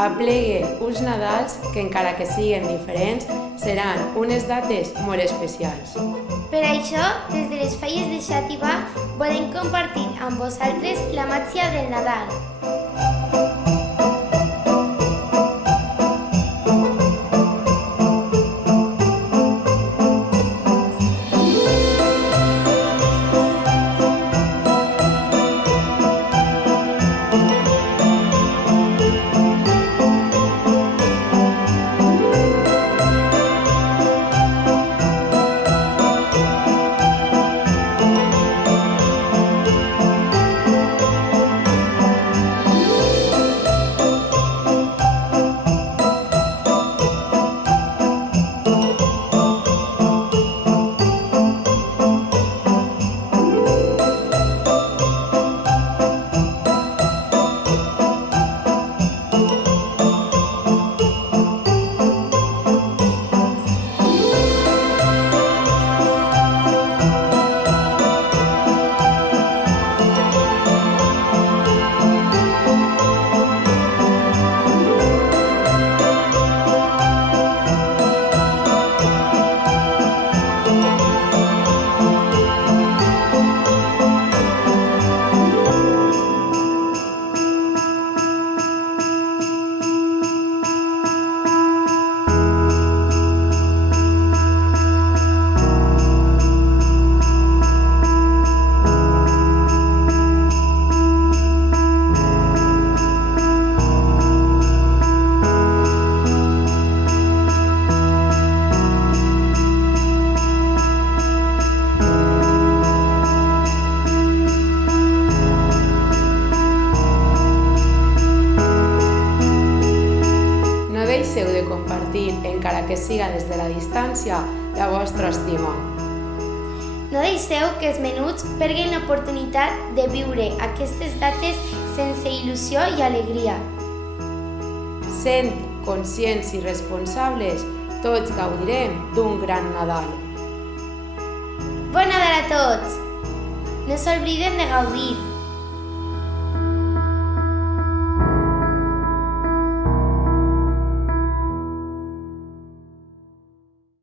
Aplegue uns Nadals que, encara que siguin diferents, seran unes dates molt especials. Per això, des de les Falles de Xàtiva, volem compartir amb vosaltres la màgia del Nadal. Deixeu de compartir, encara que siga des de la distància, la vostra estima. No deixeu que els menuts perguin l'oportunitat de viure aquestes dates sense il·lusió i alegria. Sent conscients i responsables, tots gaudirem d'un gran Nadal. Bon Nadal a tots! No s'obliden de gaudir.